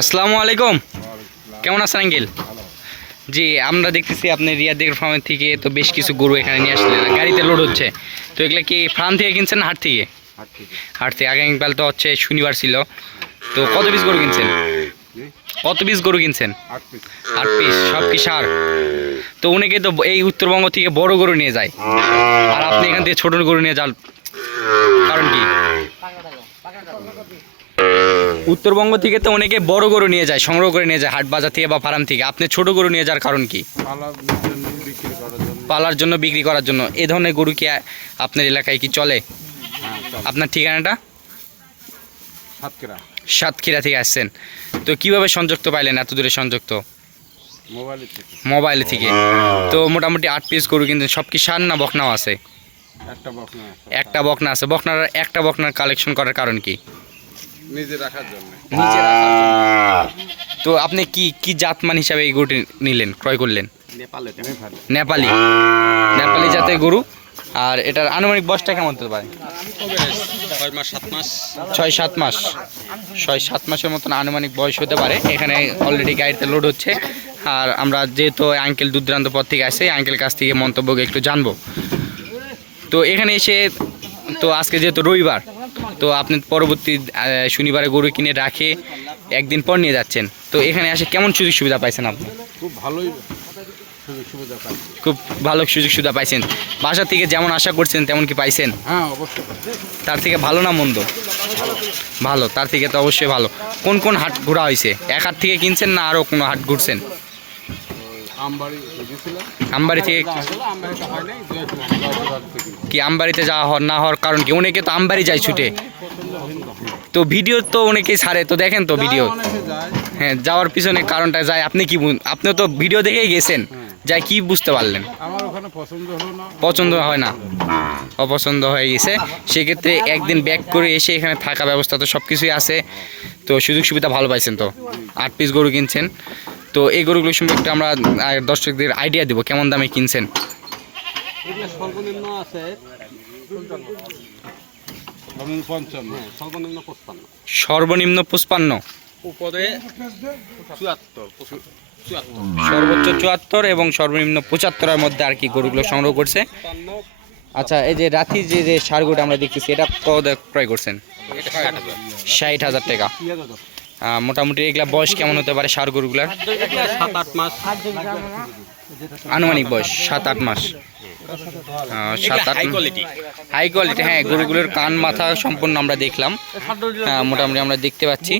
আসসালামু আলাইকুম। কেমন আছেন আঙ্কেল? জি আমরা দেখতেছি আপনি রিয়াদের ফার্মের থেকে তো বেশ কিছু গরু এখানে নিয়ে আসলেন। গাড়িতে লোড হচ্ছে। তো এগুলো কি ফার্ম থেকে কিনছেন হাট থেকে? হাট থেকে। আগামীকাল তো হচ্ছে শনিবার ছিল। তো কত পিস গরু কিনছেন? কত পিস গরু কিনছেন? আট পিস সব কি সার? তো অনেকে তো এই উত্তরবঙ্গ থেকে বড় গরু নিয়ে যায়। আর আপনি এখান থেকে ছোট গরু নিয়ে যান। কারণ কি? উত্তরবঙ্গ থেকে তো অনেকে বড় গরু নিয়ে যায় সংগ্রহ করে নিয়ে যায় হাট বাজার থেকে বা ফার্ম থেকে। আপনি ছোট গরু নিয়ে যাওয়ার কারণ কি? পালার জন্য বিক্রি করার জন্য। এ ধরনের গরু কি আপনার এলাকায় কি চলে? হ্যাঁ আপনার ঠিকানাটা? সাতক্ষীরা। সাতক্ষীরা থেকে আসছেন। তো কীভাবে সংযুক্ত পাইলেন এত দূরে সংযুক্ত? মোবাইল থেকে। তো মোটামুটি আট পিস গরু কিন্তু সব কি সার না বকনাও আছে? একটা বকনা আছে। একটা বকনা আছে। বকনার একটা বকনার কালেকশন করার কারণ কি? নিজে রাখার জন্য। নিচে রাখার জন্য। তো আপনি কি কি জাতমান হিসাবে এই গরুটি নিলেন ক্রয় করলেন? নেপালে নেপালে। নেপালি। নেপালি জাতের গরু। আর এটার আনুমানিক বয়সটা কেমন হতে পারে? ছয় মাস সাত মাস। ছয় সাত মাস। ছয় সাত মাসের মতন আনুমানিক বয়স হতে পারে। এখানে অলরেডি গাড়িতে লোড হচ্ছে। আর আমরা যেহেতু আঙ্কেল দূরদূরান্ত পথ থেকে আসে আঙ্কেল কাছ থেকে মন্তব্য একটু জানব। তো এখানে এসে তো আজকে যেহেতু রবিবার তো আপনি পরবর্তী শনিবারে গরু কিনে রাখে একদিন পর নিয়ে যাচ্ছেন। তো এখানে এসে কেমন সুযোগ সুবিধা পাইছেন আপনি? খুব ভালোই সুযোগ সুবিধা খুব ভালো সুযোগ সুবিধা পাইছেন। বাসা থেকে যেমন আশা করছেন তেমন কি পাইছেন? হ্যাঁ অবশ্যই। তার থেকে ভালো না মন্দ? ভালো তার থেকে তো অবশ্যই ভালো। কোন কোন হাট ঘোরা হয়েছে এক হাট থেকে কিনছেন না আরও কোনো হাট ঘুরছেন? আমবাড়ি থেকে হয় কি আমবাড়িতে যাওয়া হওয়ার না হওয়ার কারণ কি? অনেকে তো আমবাড়ি যায় ছুটে। তো ভিডিও তো অনেকেই ছাড়ে তো দেখেন তো ভিডিও। হ্যাঁ যাওয়ার পিছনে কারণটা যায়। আপনি কি আপনি তো ভিডিও দেখেই গেছেন যাই কি বুঝতে পারলেন? পছন্দ হয় না। অপছন্দ হয়ে গেছে। সেক্ষেত্রে একদিন ব্যাক করে এসে এখানে থাকা ব্যবস্থা তো সব কিছুই আছে। তো সুযোগ সুবিধা ভালো পাইছেন তো। আট পিস গরু কিনছেন। তো এই গরুগুলো সম্পর্কে আমরা দর্শকদের আইডিয়া দিব কেমন দামে কিনছেন? সর্বনিম্ন আছে সর্বনিম্ন পঁচপান্ন। পুষ্পান্ন উপরে চুয়াত্তর সর্বোচ্চ চুয়াত্তর এবং সর্বনিম্ন পঁচাত্তরের মধ্যে আর কি গরুগুলো সংগ্রহ করছে? আচ্ছা এই যে রাতি যে যে সারগুলো আমরা দেখতেছি এটা কত ক্রয় করছেন? ষাট হাজার। টাকা। মোটামুটি এগুলা বয়স কেমন হতে পারে সার গরুগুলার? সাত আট মাস। আনুমানিক বয়স সাত আট মাস সাত আট হাই কোয়ালিটি হ্যাঁ গরুগুলোর কান মাথা সম্পূর্ণ আমরা দেখলাম। মোটামুটি আমরা দেখতে পাচ্ছি।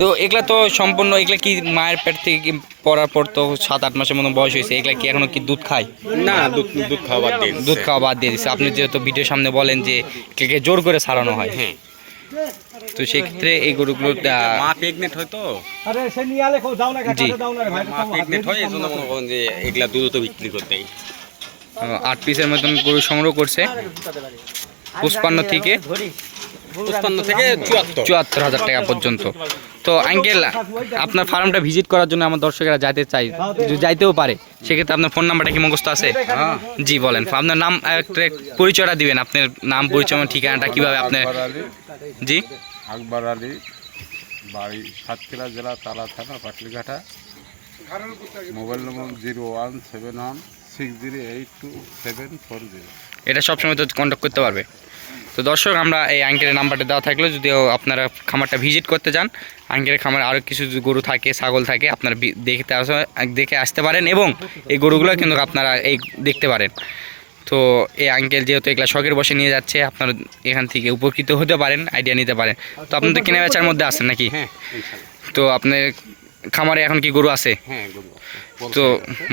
তো এগুলা তো সম্পূর্ণ এগুলা কি মায়ের পেট থেকে পড়ার পর তো সাত আট মাসের মতো বয়স হয়েছে এগুলা কি এখনও কি দুধ খায়? না দুধ দুধ খাওয়া বাদ দিয়ে দুধ খাওয়া বাদ দিয়ে দিচ্ছে। আপনি যেহেতু ভিডিওর সামনে বলেন যে জোর করে সারানো হয়। হ্যাঁ। তো সেক্ষেত্রে এই গরুগুলো মা প্রেগনেন্ট হয় তো? আরে সে নিয়ে আলে কো যাও না জি। কাটা দাও না ভাই মা প্রেগনেন্ট হয় এই জন্য মনে করেন যে এগুলা দুধ তো বিক্রি করতে আট পিসের মতন গরু সংগ্রহ করছে। পুষ্পান্ন থেকে পঁচপান্ন থেকে চুয়াত্তর। চুয়াত্তর হাজার টাকা পর্যন্ত। তো আঙ্কেল আপনার ফার্মটা ভিজিট করার জন্য আমার দর্শকেরা যাইতে চাই যাইতেও পারে সেক্ষেত্রে আপনার ফোন নাম্বারটা কি মুখস্থ আছে? জি বলেন আপনার নাম পরিচয়টা দিবেন আপনার নাম পরিচয় ঠিকানাটা কীভাবে আপনার জি? আকবর আলী বাড়ি সাতক্ষীরা জেলা তালা থানা Patlighata. Mobile number zero one seven one six zero eight two seven four zero. এটা সবসময় তো কন্ট্যাক্ট করতে পারবে। তো দর্শক আমরা এই আঙ্কেলের নাম্বারটা দেওয়া থাকলে। যদিও আপনারা খামারটা ভিজিট করতে যান আঙ্কেলের খামারে আরও কিছু গরু থাকে ছাগল থাকে আপনারা দেখতে আসা দেখে আসতে পারেন এবং এই গরুগুলো কিন্তু আপনারা এই দেখতে পারেন। তো এই আঙ্কেল যেহেতু এগুলা শখের বসে নিয়ে যাচ্ছে আপনারা এখান থেকে উপকৃত হতে পারেন আইডিয়া নিতে পারেন। তো আপনি তো কেনা বেচার মধ্যে আছেন নাকি? হ্যাঁ তো আপনার খামারে এখন কি গরু আছে? হ্যাঁ গরু আছে। তো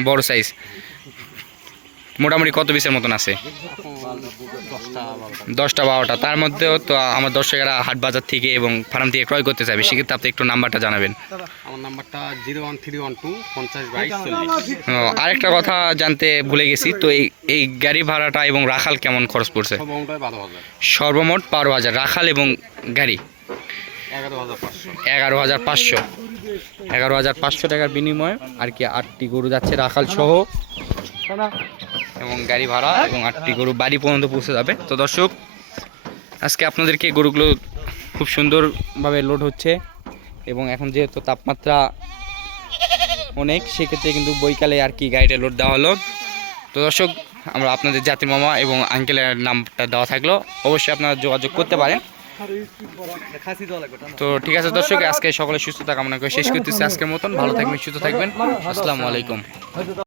বড় সাইজ মোটামুটি কত পিসের মতন আছে? দশটা বারোটা। তার মধ্যেও তো আমার দর্শকেরা হাট বাজার থেকে এবং ফার্ম থেকে ক্রয় করতে চাইবে সেক্ষেত্রে আপনি একটু নাম্বারটা জানাবেন। আমার নাম্বারটা zero one three one two পঞ্চাশ বাইশ আরেকটা কথা জানতে ভুলে গেছি। তো এই এই গাড়ি ভাড়াটা এবং রাখাল কেমন খরচ পড়ছে? সর্বমোট বারো হাজার। রাখাল এবং গাড়ি? এগারো হাজার পাঁচশো। এগারো হাজার পাঁচশো। এগারো হাজার পাঁচশো টাকার বিনিময়ে আর কি আটটি গরু যাচ্ছে রাখাল সহ। এবং গাড়ি ভাড়া এবং আটটি গরু বাড়ি পর্যন্ত পৌঁছে যাবে। তো দর্শক, আজকে আপনাদেরকে গরুগুলো খুব সুন্দরভাবে লোড হচ্ছে এবং এখন যেহেতু তাপমাত্রা অনেক, সেক্ষেত্রে কিন্তু বৈকালে আর কি গাড়িটা লোড দেওয়া হলো। তো দর্শক, আমরা আপনাদের জাতির মামা এবং আঙ্কেলের নামটা দেওয়া থাকল। অবশ্যই আপনারা যোগাযোগ করতে পারেন। তো ঠিক আছে দর্শক, আজকে সকলে সুস্থতা কামনা করে শেষ করতেছি আজকের মতন। ভালো থাকবেন, সুস্থ থাকবেন। আসসালামু আলাইকুম।